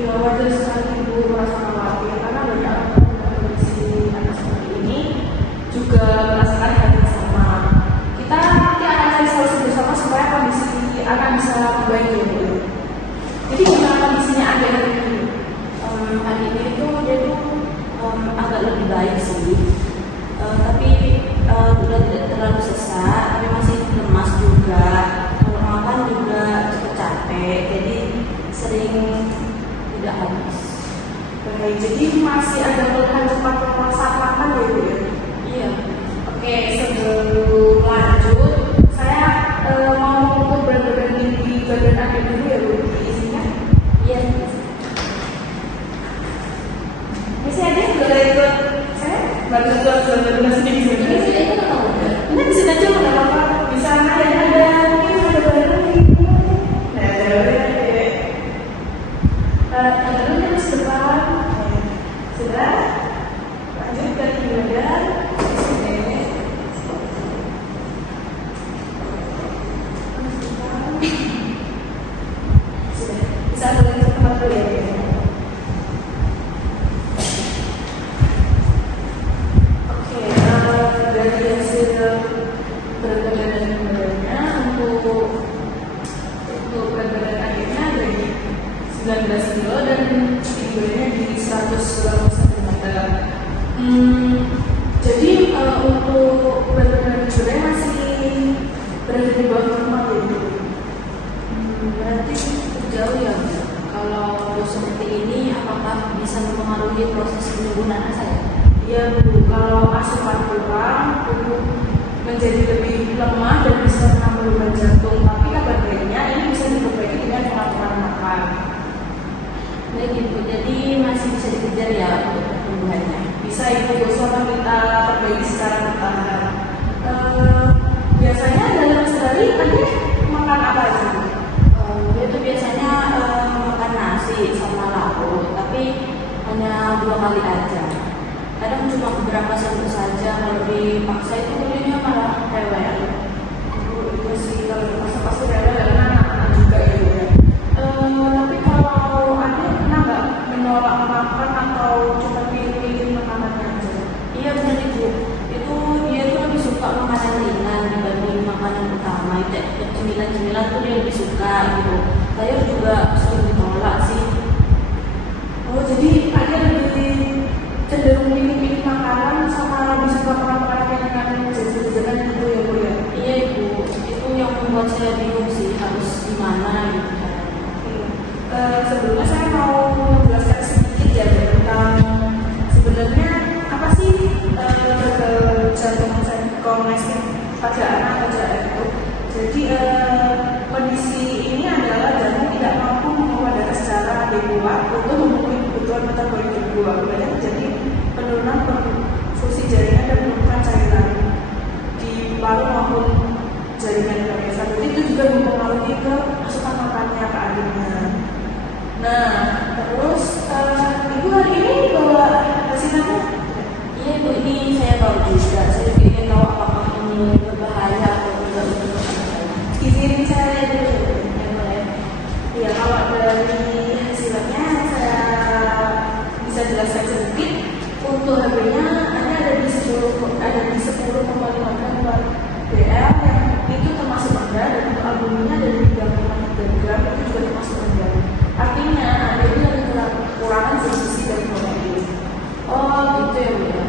ya wajar sekali ibu merasa khawatir karena banyak orang dengan kondisi anak seperti ini juga merasakan hal yang sama. Kita nanti akan cari solusi bersama supaya kondisi akan bisa membaik ya Bu. Jadi gimana kondisinya ada hari ini? Hari ini itu dia tuh agak lebih baik sih, tapi udah tidak terlalu sesak, tapi masih lemas juga. Kalau makan juga cepet capek, jadi sering tidak habis. Baik, jadi masih ada keluhan cepat lemas saat makan ya Bu ya? Iya. Oke, sebelum lanjut, saya mau untuk berat-berat di badan adik dulu ya Bu, diisinya. Iya. Bisa aja boleh ikut saya? Bantu sini bisa. Ini di sini aja nggak apa-apa. Di sana ya ada mungkin ada barang gitu. Nah, ada dulu terus depan. Sudah. Lanjut ke badan. Sudah. Bisa boleh ke tempat dulu ya. Dari hasil berat badannya untuk berat badan akhirnya dari 19 kilo dan tingginya di 120 cm. Jadi untuk berat badan sebenarnya masih berada di bawah normal ya. Berarti jauh ya Bu. Kalau seperti ini, apakah bisa mempengaruhi proses penyembuhan saya? Ya Bu, kalau asupan kurang tubuh menjadi lebih lemah dan bisa menambah beban jantung. Tapi kabar baiknya ini bisa diperbaiki dengan pengaturan makan. Baik Ibu, jadi masih bisa dikejar ya untuk pertumbuhannya. Bisa Ibu, selama kita perbaiki secara bertahap. Biasanya dalam sehari Anda makan apa aja? Dia tuh biasanya makan nasi sama lauk, tapi hanya 2 kali aja. Kadang cuma beberapa sendok saja, kalau dipaksa itu kuliahnya malah rewel. Itu sih kalau dipaksa pasti rewel karena anak-anak juga ya Bu ya. Tapi kalau Anda pernah nggak menolak makan atau cuma pilih-pilih makanannya aja? Iya benar Ibu, itu dia tuh lebih suka makanan ringan dibanding makanan utama. Cemilan-cemilan tuh dia lebih suka gitu. Saya juga sering ditolak sih. Oh, jadi ada lebih cenderung pilih-pilih makanan sama lebih suka makanan yang dengan jajan-jajanan gitu ya Bu ya? Iya Ibu, itu yang membuat saya bingung sih harus gimana gitu. Sebelumnya saya mau menjelaskan sedikit ya tentang sebenarnya apa sih gagal jantung koroner pada anak itu. Jadi kondisi ini adalah jantung tidak mampu membawa darah secara adekuat untuk memenuhi kebutuhan metabolik tubuh. Akibatnya terjadi penurunan fungsi jaringan dan penumpukan cairan di paru maupun jaringan biasa. Jadi itu juga mempengaruhi ke asupan makannya ke adiknya. Nah, terus Ibu hari ini bawa hasilnya? Iya Ibu, ini saya tahu juga. Saya ingin tahu apakah ini berbahaya atau tidak untuk anak saya. Izin saya dulu. Ya boleh. Ya, kalau dari hasilnya saya bisa jelaskan sedikit. Untuk harganya ada di 10,5 gram BL yang itu termasuk rendah, dan untuk albumnya dari 3,3 gram itu juga termasuk rendah. Artinya ada itu yang kekurangan sisi dari protein. Oh gitu ya Bu ya.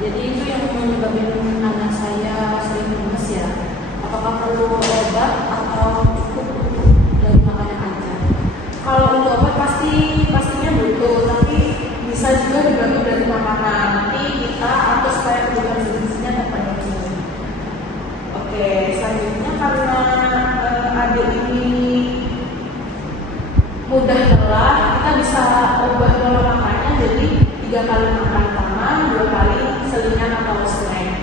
Jadi itu yang menyebabkan anak saya sering lemes ya. Apakah perlu obat atau cukup untuk dari makanan aja? Kalau untuk obat pastinya butuh, tapi bisa juga dibantu dari makanan. Nanti kita atur supaya kebutuhan gizinya terpenuhi. Oke, selanjutnya karena adik ini mudah lelah, kita bisa ubah pola makannya jadi 3 kali makan utama, 2 kali selingan atau snack.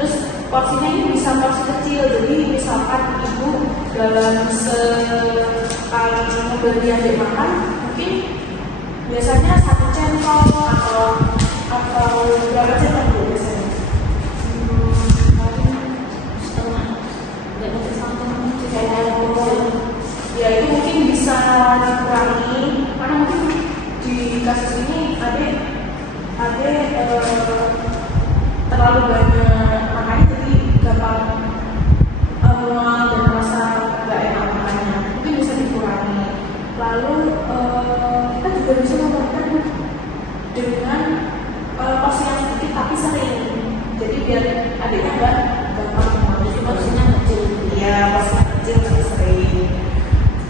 Terus porsinya ini bisa porsi kecil, jadi misalkan ibu dalam sekali memberi adik makan mungkin biasanya 1 centong atau berapa centong bu biasanya? Setengah. Nggak bisa sampai Ya itu mungkin bisa dikurangi karena mungkin biar adiknya nggak gampang mengalami Jadi porsinya kecil gitu ya. Iya, pas kecil tapi sering.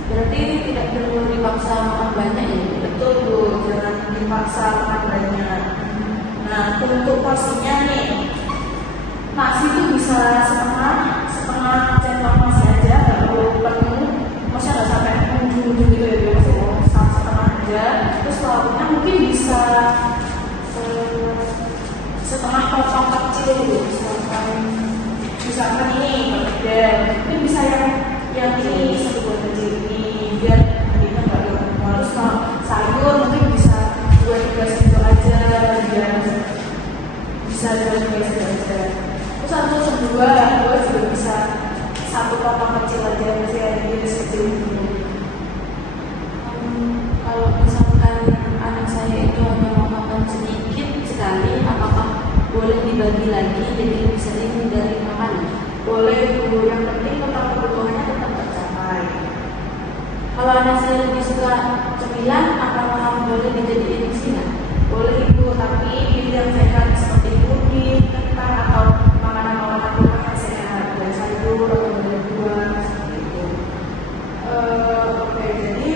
Berarti tidak perlu dipaksa makan banyak ya? Betul Bu, jangan dipaksa makan banyak. Nah, untuk porsinya nih, nasi itu bisa setengah centong nasi aja, nggak perlu penuh. Maksudnya nggak sampai ujung-ujung gitu ya, Mas. Setengah aja. Terus lauknya mungkin bisa setengah potong kecil gitu, misalkan ini perkedel, mungkin bisa yang ini satu buah kecil ini biar adiknya nggak gampang. Terus kalau sayur mungkin bisa 2-3 sendok aja biar bisa 2-3 sendok aja. Terus satu dua juga bisa satu potong kecil aja masih ada jenis kecil gitu. Kalau misalkan anak saya itu hanya mau makan sedikit sekali, apakah boleh dibagi lagi jadi lebih sering dari makan? Boleh Bu, yang penting total kebutuhannya tetap tercapai. Kalau anak saya lebih suka cemilan, apakah boleh dijadiin isian? Boleh Ibu, tapi pilih yang sehat seperti puding, kentang atau makanan-makanan rumah yang sehat, dan sayur atau buah seperti itu. Oke, jadi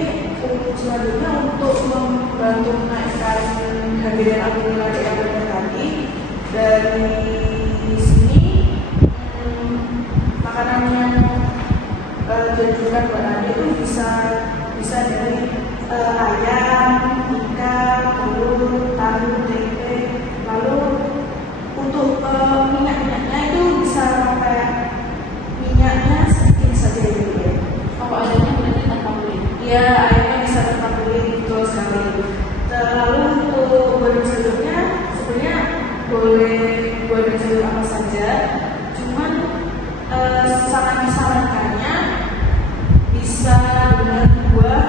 selanjutnya untuk membantu menaikkan harga dan alhamdulillah yang tadi dari sini makanan yang dianjurkan buat adik itu bisa dari ayam, ikan, telur, tahu, tempe. Lalu untuk minyak-minyaknya itu bisa pakai minyaknya sedikit saja gitu ya. Kalau ayamnya berarti tanpa kulit? Iya, ayamnya bisa tanpa kulit, betul sekali. Lalu untuk buah dan sayurnya sebenarnya boleh buah dan sayur apa saja, cuman sangat disarankannya bisa dengan buah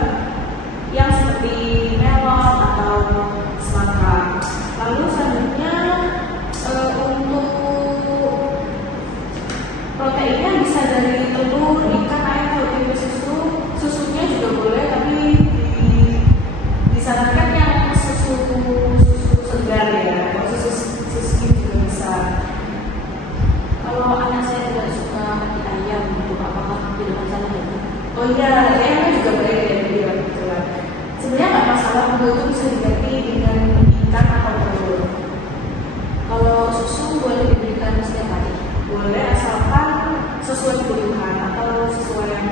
yang seperti melon atau semangka. Lalu selanjutnya untuk proteinnya bisa dari telur, ikan, ayam, atau tempe susu. Susunya juga boleh, tapi disarankan yang susu segar ya, atau susu juga bisa. Kalau anak saya tidak suka hati ayam, itu apakah tidak masalah ya? Oh iya, ayamnya juga boleh ya, dia kebetulan. Sebenarnya nggak masalah, buah itu bisa diganti dengan ikan atau telur. Kalau susu boleh diberikan setiap hari? Boleh asalkan sesuai kebutuhan atau sesuai yang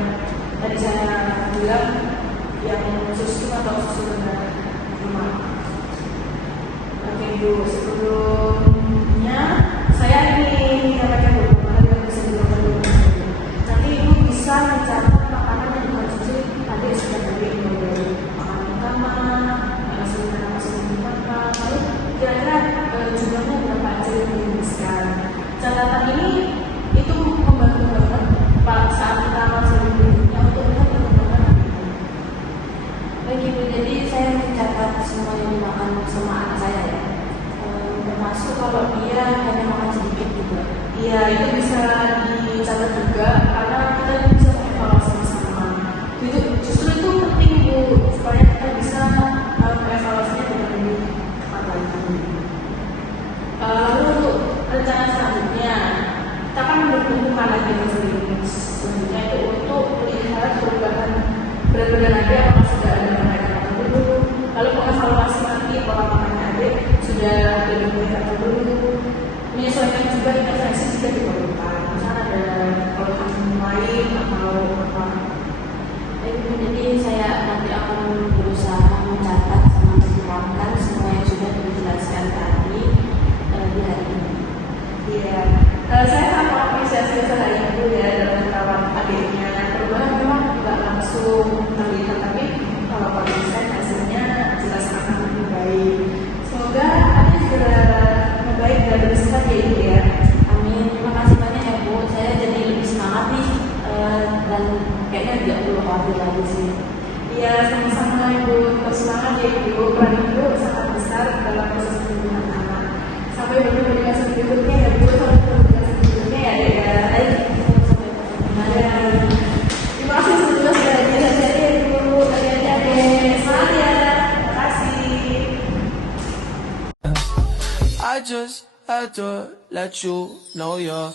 tadi saya bilang, yang susu atau susu dengan rumah. Oke Bu, sebelumnya saya ingin menyampaikan beberapa hal yang bisa dilakukan dulu. Nanti Ibu bisa mencatat makanan yang dikonsumsi adik setiap hari, mulai makanan utama, sebenarnya apa sih dimakan, lalu kira-kira jumlahnya berapa aja yang dihabiskan. Catatan ini itu membantu banget Pak saat kita masih berikutnya untuk melihat perkembangan adiknya. Baik Ibu, jadi saya mencatat semua yang dimakan sama anak saya ya. Termasuk kalau dia hanya makan sedikit juga. Iya, itu bisa dicatat juga karena kita bisa mengevaluasi bersama. Itu justru itu penting Bu, supaya kita bisa mengevaluasinya dengan lebih cepat lagi. Lalu untuk rencana selanjutnya, kita kan berhubungan lagi dengan selanjutnya itu untuk melihat perubahan berat badan adik, apakah sudah ada kenaikan atau belum. Lalu mengevaluasi nanti pola makannya adik sudah lebih baik atau belum. Menyesuaikan juga intervensi jika diperlukan. Misalnya ada keluhan lain atau apa. Jadi saya nanti akan berusaha mencatat sama mengumpulkan semua yang sudah dijelaskan tadi di hari ini. Iya, saya sangat apresiasi usaha Ibu ya dalam merawat adiknya. Perubahan memang tidak langsung terlihat, tapi kalau konsisten hasilnya jelas akan lebih baik. Semoga adik segera membaik dan lebih sehat ya Ibu ya. Amin. Terima kasih banyak ya Bu. Saya jadi lebih semangat nih dan kayaknya tidak perlu khawatir lagi sih. Iya, sama-sama Ibu. Terus semangat ya Ibu. Peran Ibu sangat besar dalam proses pertumbuhan anak. Sampai bertemu dengan berikutnya ya Bu. Sampai bertemu dengan berikutnya ya Dek ya. Terima kasih sebelumnya sudah hadir ya Ibu. Adik-adik semangat ya. Terima kasih. I just had to let you know you're